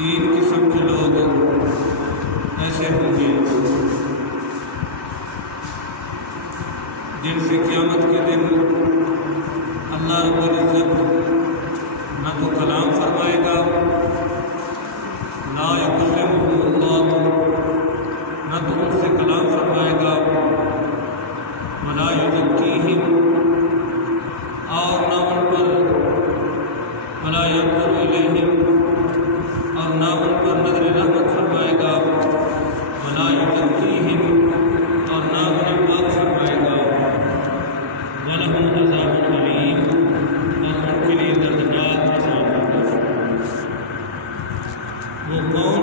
تین قسم کے لوگ ایسے ہوں گے جن سے قیامت کے دن اللہ رب العزت نہ تو کلام فرمائے گا، لا یکلمہم اللہ، نہ تو ان سے کلام فرمائے گا، ولا یزکیہم، اور نہ ان پر ولا ینظر الیہم، اور نہ ان پر نظر رحمت فرمائے گا، ولا یزکیہم، اور نہ انہیں پاک فرمائے گا، وَلَهُمْ عذاب علیم، اور ان کے لیے دردناک عذاب ہوگا۔ وہ کون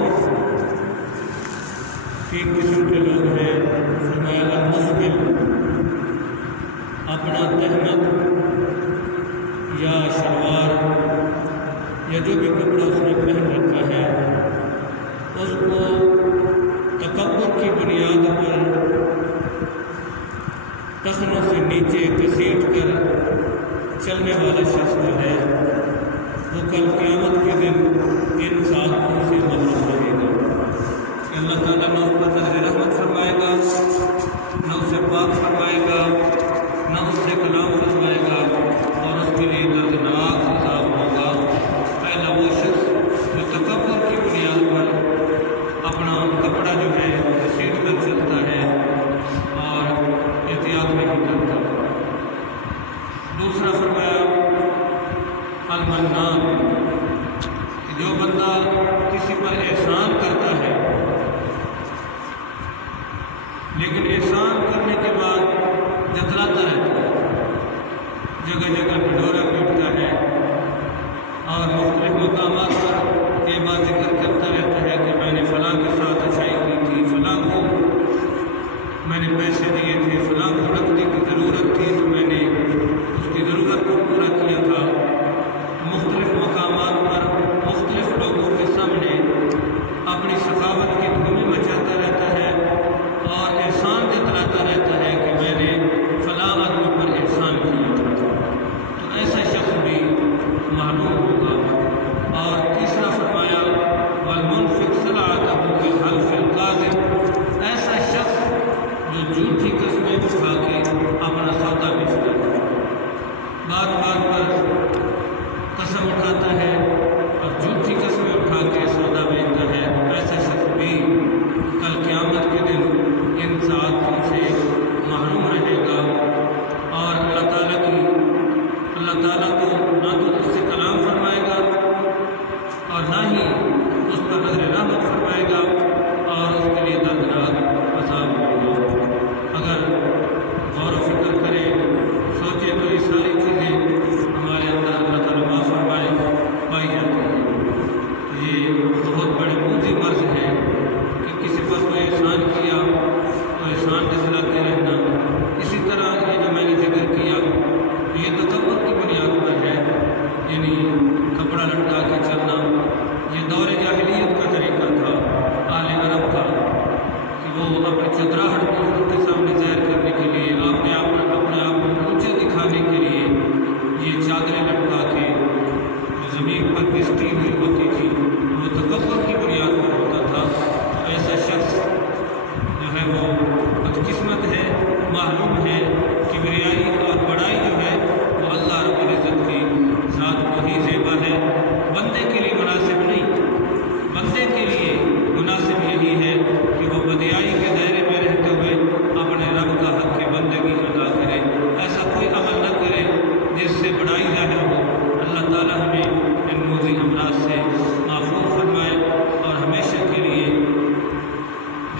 تین قسم کے لوگ ہیں؟ فرمایا المسبل، اپنا تہمت یا شلوار یا جو بھی کپڑا اس نے پہن رکھا ہے اس کو تکبر کی بنیاد پر ٹخنوں سے نیچے گھسیٹ کر چلنے والا شخص جو ہے وہ کل قیامت کے دن ان ساتوں سے محروم رہے گا کہ اللہ تعالیٰ نہ اس پر نظر رحمت فرمائے گا، نہ اسے پاک فرمائے گا، نہ اس سے کلام فرمائے گا، اور اس کے لیے دردناک عذاب ہوگا۔ پہلا وہ شخص جو تکبر کی بنیاد پر اپنا کپڑا جو ہے گھسیٹ کر چلتا ہے اور احتیاط نہیں کرتا۔ دوسرا فرمایا المنان، کہ جو بندہ کسی پر احسان کرتا ہے لیکن احسان کرنے کے بعد جتلاتا رہتا ہے، جگہ جگہ ڈھڈورا پیٹتا ہے اور مختلف مقامات پر یہ بات ذکر کرتا رہتا ہے کہ میں نے فلاں کے ساتھ اچھائی کی تھی، فلاں کو میں نے پیسے دیے تھے، فلاں کو نقدی کی ضرورت تھی تو میں نے اس کی ضرورت کو پورا کیا تھا۔ مختلف مقامات پر مختلف لوگوں کے سامنے اپنی سخاوت کی دھومی مچاتا رہتا ہے اور احسان جتلاتا رہتا ہے کہ میں نے فلاں آدمی پر احسان کیا تھا، تو ایسا شخص بھی معلوم ہوگا۔ اور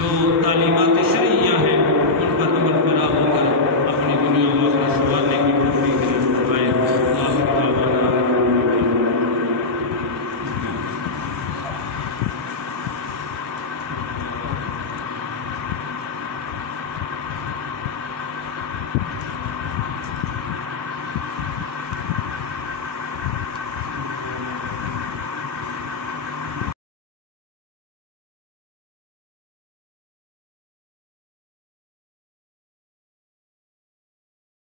جو تعلیمات